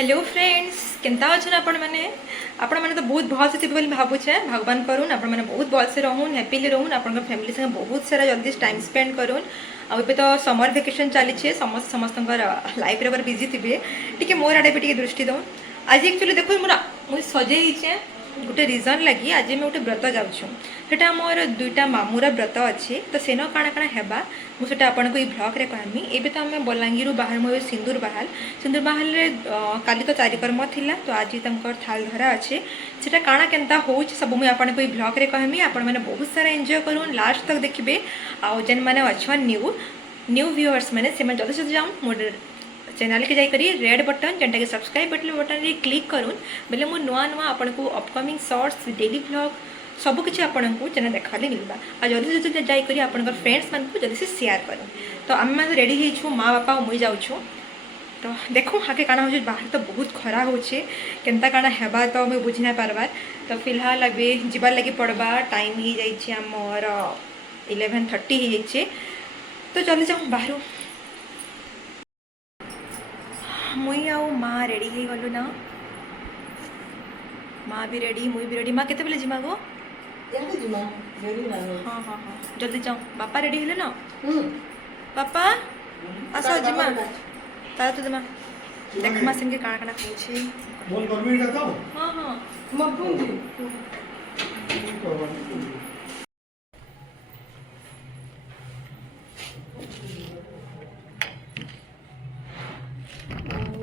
Hello friends केनता अच्छे आपण मैंने तो बहुत भल से बोली भावुचे भगवान करूँ आपण मैंने बहुत भल से रहून हैप्पीली रहून आपण फैमिली संगे बहुत सारा जल्दी टाइम स्पेंड करूँ आबे तो समर वेकेशन चली समस्त समस्त लाइफ रे बिजी थे टी मोर आड़े भी दृष्टि दौन आज एक्चुअली देखो मुझे सजे गोटे रिजन लगी आज मैं गोटे व्रत जाऊँ मोर दुईटा मामूर व्रत अच्छे तो सेन काଣା काଣା हेबा मुझे आपको ये ब्लॉग रे कहमी एबे तो आम बलांगीर बाहर मुझे सिंदूर बहाल काली तो चारिकर्म थिला तो आज थाल धरा अच्छे से काଣା केनता हो सब मुझे आपको ये ब्लॉग रे कहमी आपण मैंने बहुत सारा एंजॉय करूँ लास्ट तक देखिए आउ जेन मैंने अच्छन न्यू व्यूअर्स मैंने से जल्दी जल्दी जाऊँ मोर चैनल के जाकर रेड बटन जेनटा कि सब्सक्राइब बटन रे क्लिक करूँ बोले मुझे नुआ नुआ आपको अपकमिंग शॉर्ट्स डेली ब्लॉग सबकि आपको चैनल देखा मिलवा आ जल्दी जल्दी जाकर आप फ्रेंड्स मान जल्दी से शेयर करूँ तो आम मैंने रेडी हो माँ बापा मुई जाऊँ तो देखो आगे काଣା हो बाहर तो बहुत खरा होचे केनता काଣା हेबा तो मुझे बुझी ना पारबार तो फिलहाल अभी जीवार लगी पड़वा टाइम हो जाइए आमर 11:30 हो जाइए तो चली जाऊँ बाहर मुई आउ माँ रेडी हो गलु ना माँ भी रेडी मुई भी रेडी माँ केते बेले जिमा गो हाँ हाँ हाँ जल्दी जाऊँ बापा रेडी हेले ना पापा आस जिमा तारा तो दमा देख माँ संगे काଣା काଣା पूछे बोल गर्मी का हाँ हाँ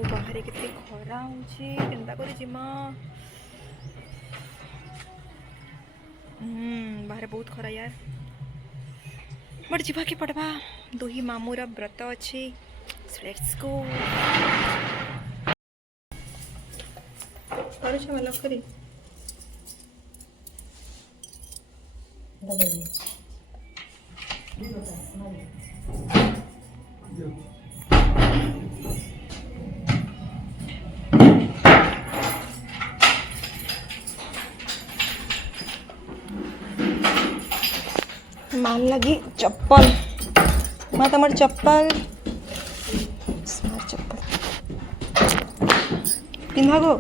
बाहर केते खरा होचे केनता करे जिमा बाहर बहुत खरा यार बट जीवा के पड़वा दुही मामूर व्रत अच्छे लेट्स गो करू छ मला करी मान लगी चप्पल माँ तमर चप्पल स्मार्ट चप्पल पिंधा गो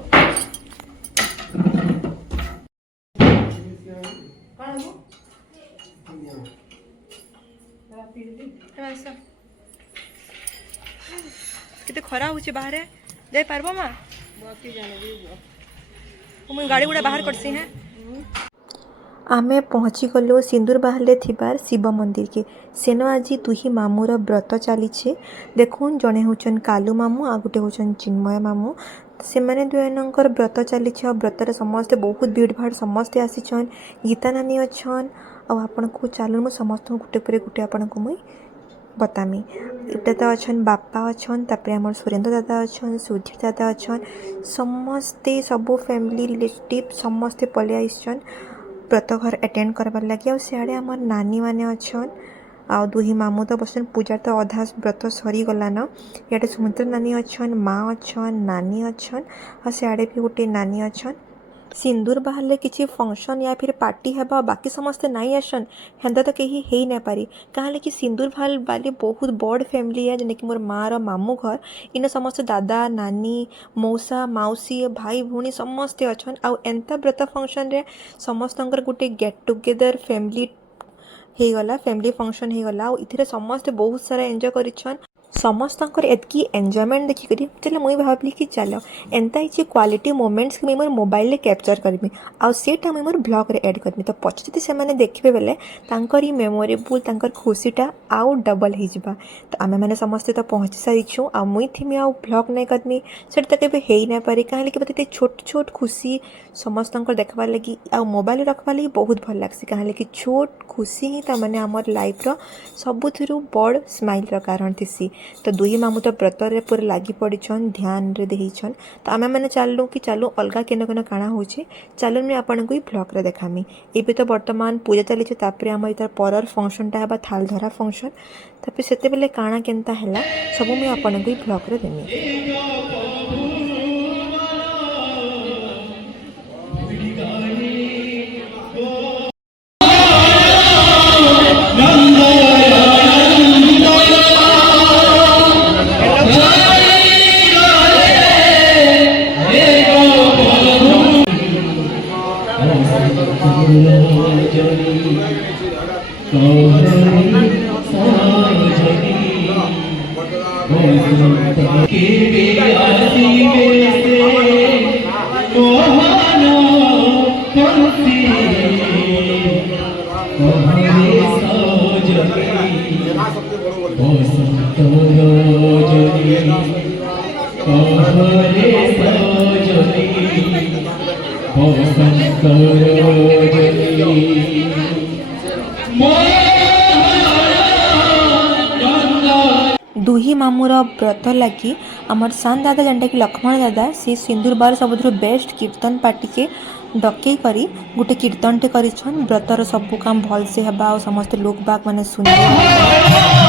केते खरा होचे बाहर जाई पारबो माँ मुई गाड़ी गुड़ा बाहर करसी हैं आमे पहुँची गलु सिंदूर बाहर थिबार शिव मंदिर के सेन आज दुही मामूर व्रत चली देखुन जड़े होचन कालू मामू आ गोटे होचन चिन्मय मामू से मैंने दुजनकर व्रत चली व्रतर समस्ते बहुत भीड़ भाड़ समस्ते आसीचन गीता नानी अच्छन आपन को चलू मु समस्त गोटे पर गोटे आपन को मुई बतामी इटा तो अच्छन बापा अच्छन तापर आम सुरेंद्र दादा अच्छन सुधीर दादा अच्छन समस्ते सबू फैमिली रिलेटिव समस्ते पलि आइछन व्रत घर अटेंड करवार लगे आ सियाड़े आमर नानी माने अच्छन आ दुही मामू तो बसन पूजा तो अधा व्रत सरी गलान इे सुमित्रा नानी अच्छन माँ अच्छन नानी अच्छन आ सियाड़े भी गोटे नानी अच्छन सिंदूर बाहर किसी फंक्शन या फिर पार्टी है बाकी समस्ते नाई आसन हेन्ता तो कहीं हो ना पारी कहाँ कि सिंदूर बाहर बाली बहुत बड़ फैमिली है जेने कि मोर माँ रो मामू घर इन समस्त दादा नानी मौसा माउसी भाई भूणी समस्ते अच्छन आउ एंता व्रत फंक्शन रे समस्तंकर गोटे गेट टुगेदर फैमिली हो गला फैमिली फंक्शन हो गला इथिरे समस्ते बहुत सारा एंजॉय करिछन समस्तंकर एतकी एंजॉयमेंट देखिक चलो मुई भावली कि चलो एंता ही क्वालिटी मोमेंट्स मुई मोर मोबाइल रे कैप्चर करमी आउ सेटा मुई मोर ब्लॉग रे ऐड करमी तो पछे जदि से माने देखबे बेले तांकर ई मेमोरेबल तांकर खुशीटा आउ डबल हो जिबा तो आमे माने समस्ते तो पहुँची सारिछु आ मुई थिमी आउ ब्लॉग नहीं करमी सेटा तो केबे हेई ना पारे काहे कि बते छोट छोट खुशी समस्तंकर देखबार लगी आ मोबाइल रखबार लगी बहुत भल लागसी काहे कि छोट खुशी ही ता माने हमर लाइफ रो सबुथिरु बड़ स्माइल रो कारण थिसी तो दुही मामू तो व्रत रे पूरा लगी पड़ीछन ध्यान रे देहिछन तो आमे माने चालू कि चालू अलगा केन केन काଣା होचे चालू मैं आपन को ब्लॉग रे देखामी एबे तो वर्तमान पूजा चली तापर आम इतार परर फंक्शनटा है थाल धरा फंक्शन तापर सेते बेले काଣା केनता हैला सब मैं आपन को ब्लॉग रे देमी दुही मामूर व्रत लगी आमर सान दादा जेनटा कि लक्ष्मण दादा से सिंदूर बार सबुठ बेस्ट कीर्तन पार्टी के डकई करी गोटे कीर्तन टे करिछन व्रतर सब काम भल से हबा और समस्त लोक बाग माने सुनिए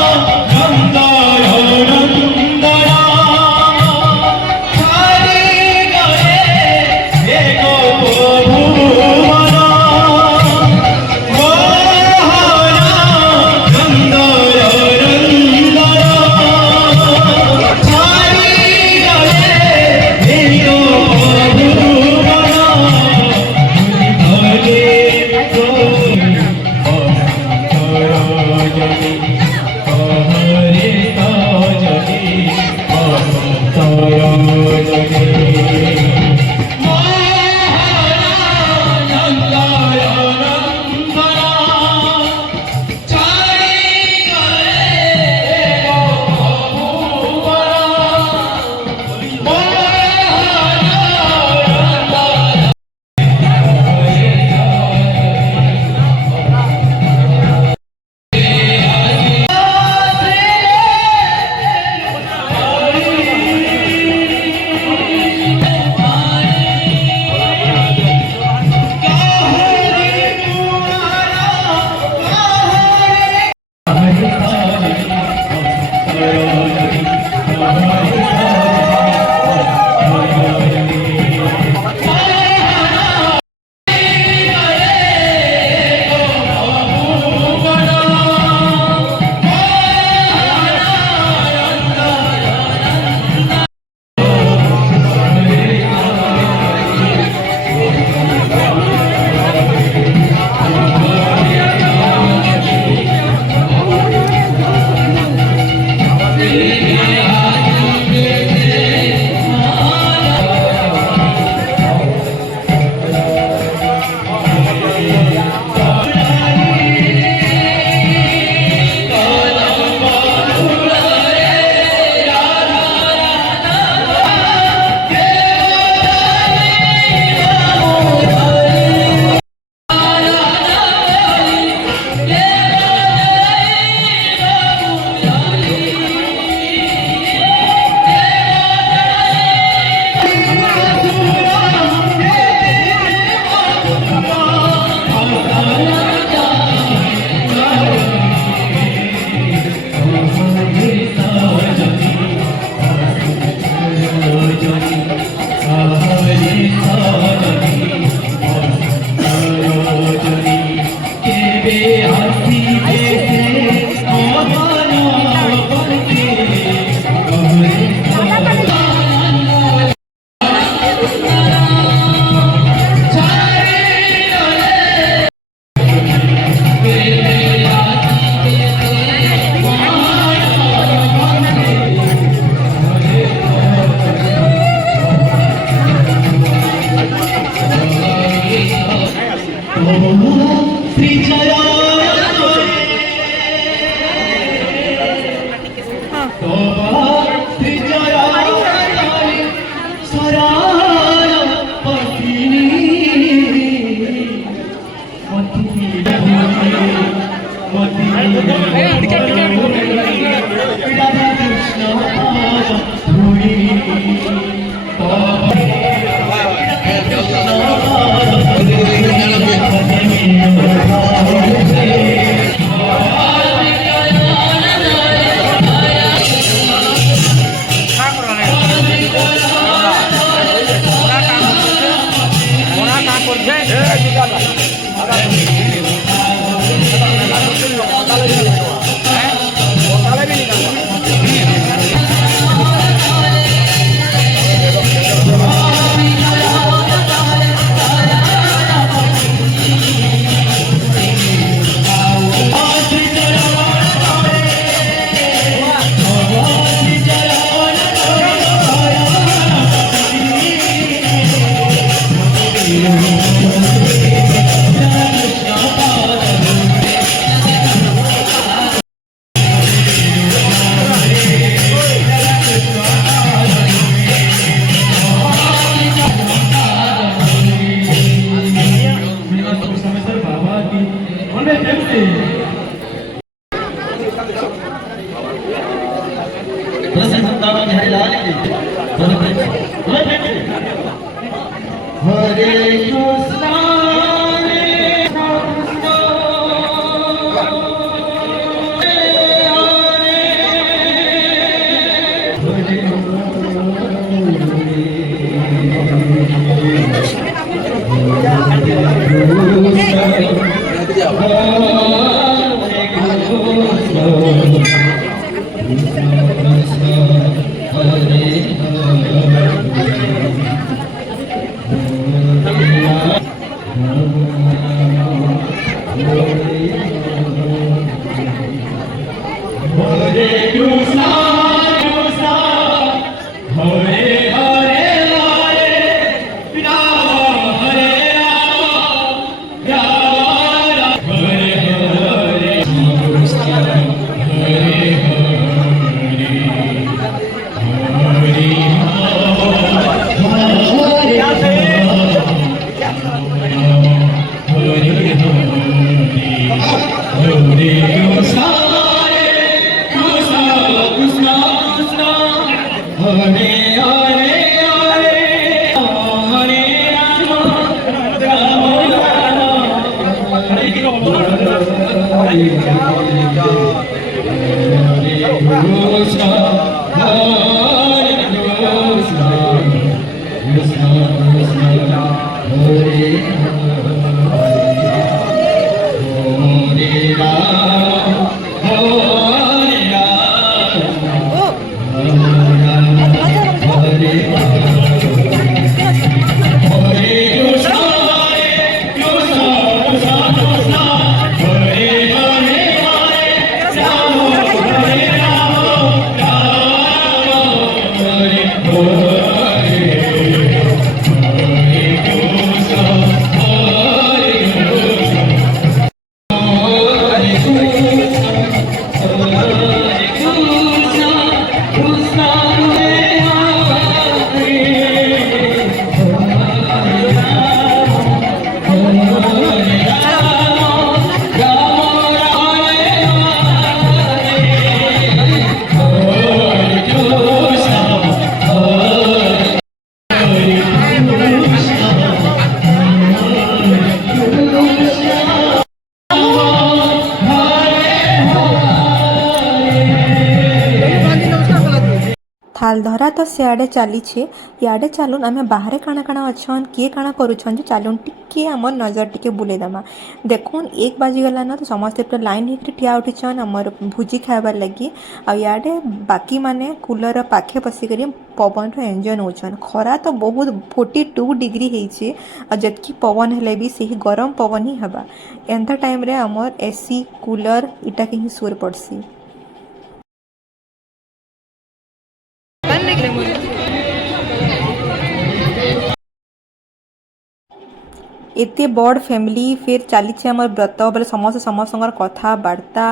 थाल धरा तो सियाड़े चली इे चलुन आम बाहर काଣା काଣା अच्छन किए काଣା करुछन जो चलुन टिके आमर नजर टिके बुलेदमा देखुन 1 बाजिगला ना तो समस्ते पूरा लाइन होकर ठिया उठिछन आमर भोजी खाइबार लगी आड़े बाकी माने कूलर पाखे बसिक पवन एंजॉय नौछन खरा तो बहुत 42 डिग्री होइछे और जतकी पवन हेले भी सही गरम पवन ही हवा एंता टाइम रे आमर एसी कूलर इटा के ही सुर पड़सी एते बड़ फैमिली फिर चली आम व्रत बोले समस्त समस्त कथबार्ता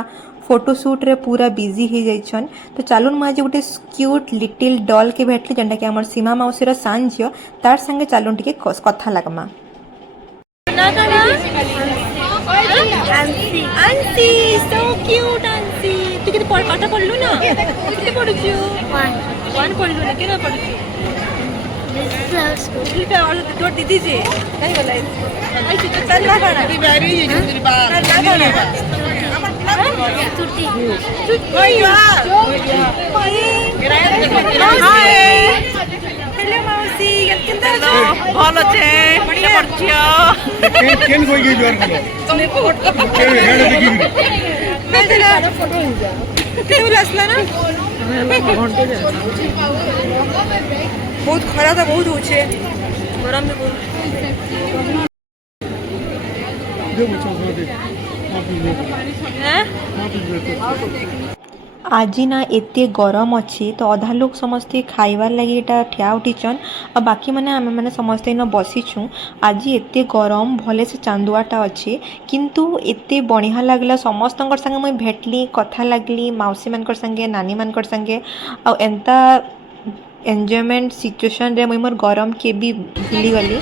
फोटोशूट रे पूरा बिजी हो जाइछन तो चलुन मुझे गोटे क्यूट लिटिल डॉल के भेटली जेनटा कि आम सीमा मौसीर सान झील तार संगे चलुन टिके कथा लगमा दीदी जी हेलो मौसी भल अच्छे बढ़िया पड़छियो केन कोई के जोर करो तुमने फोटो मैं देला फोटो जा केते बोला असला ना बहुत खरा था बहुत होछे गरम में आज ना एते गरम अच्छी तो अधा लोग समस्ते खाइबार लगी एटा ठिया उठीचन और बाकी माने आमे माने समस्ते न बसीछु आज एते गरम भले से चांदुआटा अच्छे किंतु एते बढ़िया लागला समस्तंकर संगे मैं भेटली कथा लागली मौसी मानकर संगे नानी मानकर संगे आ एंता एंजॉयमेंट सिचुएशन रे मुई मोर गरम के भी भूली गली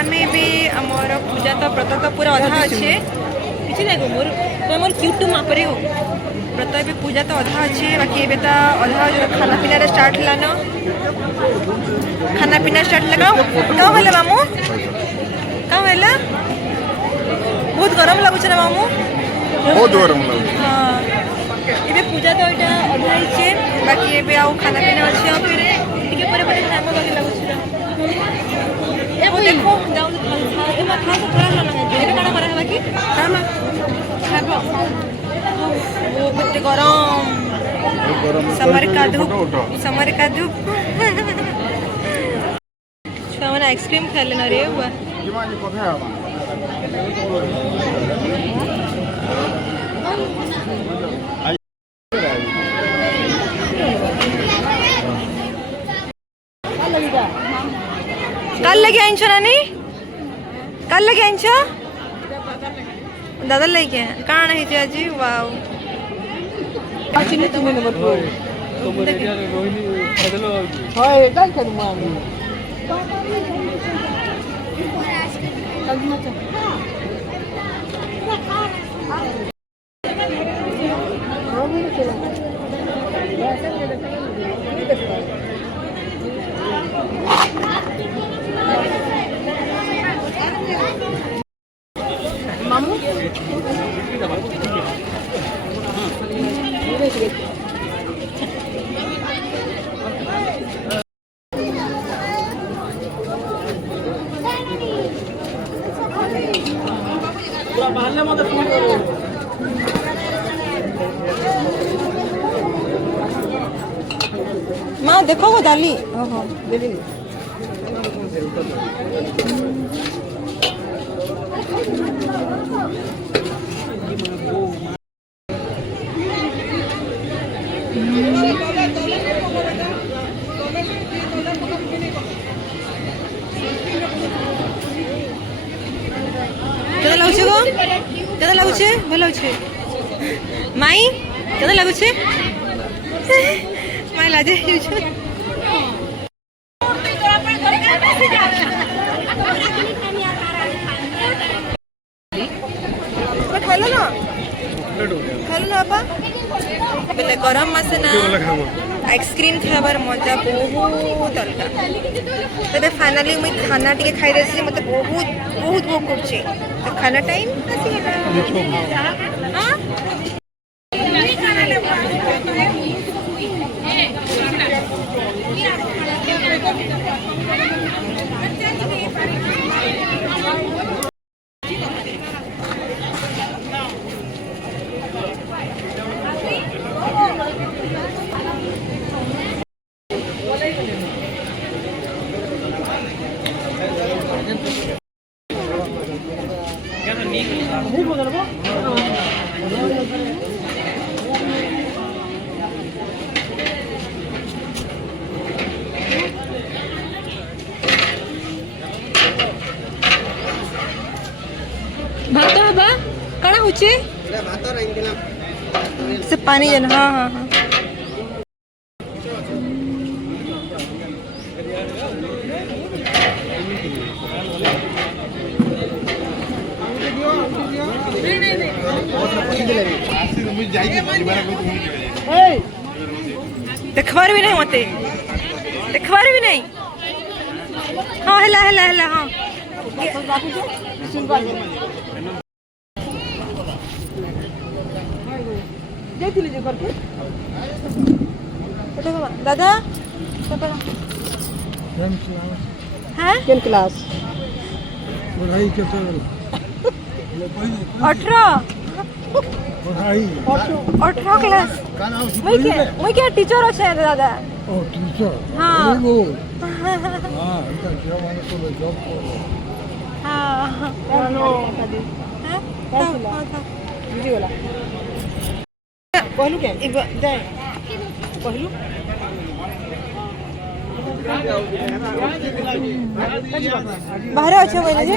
आमे भी आमर पूजा तो व्रत तो पूरा अधा अच्छे किसी नहीं गो मोर तो मोर क्यूट टू मापरे हो व्रत भी पूजा तो अधा अच्छे बाकी एबे तो अधा जो खाना पीना रे स्टार्ट ला न खाना पीना स्टार्ट लगा का होला मामू का होला बहुत गरम लागुछ ना मामू बहुत गरम लागे हाँ एबे पूजा तो एटा अधा हिचे बाकी एबे आउ खाना पीना अच्छे और फिर टिके परे परे खाना लगे लागुछ ना ए वो देखो जाऊ ए मा खा तो थोड़ा ना एबे काना करा है बाकी खाना खाबो वो कितने गरम समर का धूप छुआ मैंने आइसक्रीम खा लेना रे हुआ कल लगे आइंछो नानी कल लगे आइंछो दादा लेके काण है जी वाओ मामू माँ देखो वो डाली केदा लाଗୁছে গো केदा লাগুছে ভালো লাগুছে মাই केदा লাগুছে মাই লাজে যাচ্ছে खालो ना आपा बेले गरम मासे ना आइसक्रीम खाबार मजा बहुत अलग तबे फाइनली मुई खाना टिके खाई रही मते बहुत बहुत भोक करछे तो खाना टाइम आसी गला हां भात हबा कणा होचे भात राइंदिना से पानी जन हां हां हां देखबार भी नहीं मते देखबार भी नहीं हाँ हेला हेला हेला हाँ दादा हाँ क्लास 18 क्लास मैं क्या टीचर अच्छे दादा टीचर हाँ कहलु के जाए कहलु बाहर अच्छे बोले जे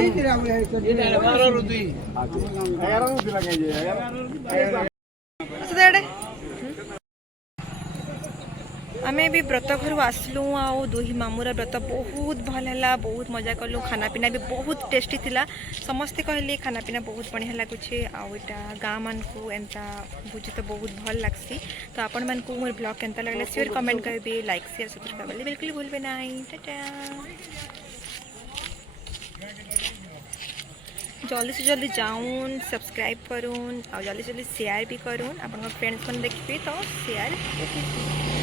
आमे भी व्रत घर आसलु आउ दुही मामूर व्रत बहुत भल है, बहुत मजा कलु। खाना पीना भी बहुत टेस्टी थिला। समस्ते कहले खाना पीना बहुत बढ़िया लगुचे। आउ इटा गाँ मान को एंता भोजी तो बहुत भल लगसी। तो आपण मान को मोर ब्लॉग केंता लगला शेयर कमेंट करबे, लाइक शेयर सब्सक्राइब बिल्कुल भूलबे नहीं। टाटा। जल्दी से जल्दी जाऊन सब्सक्राइब करूँ और जल्दी से जल्दी शेयर भी करूँ। अपन फ्रेंड्स को देखिए तो शेयर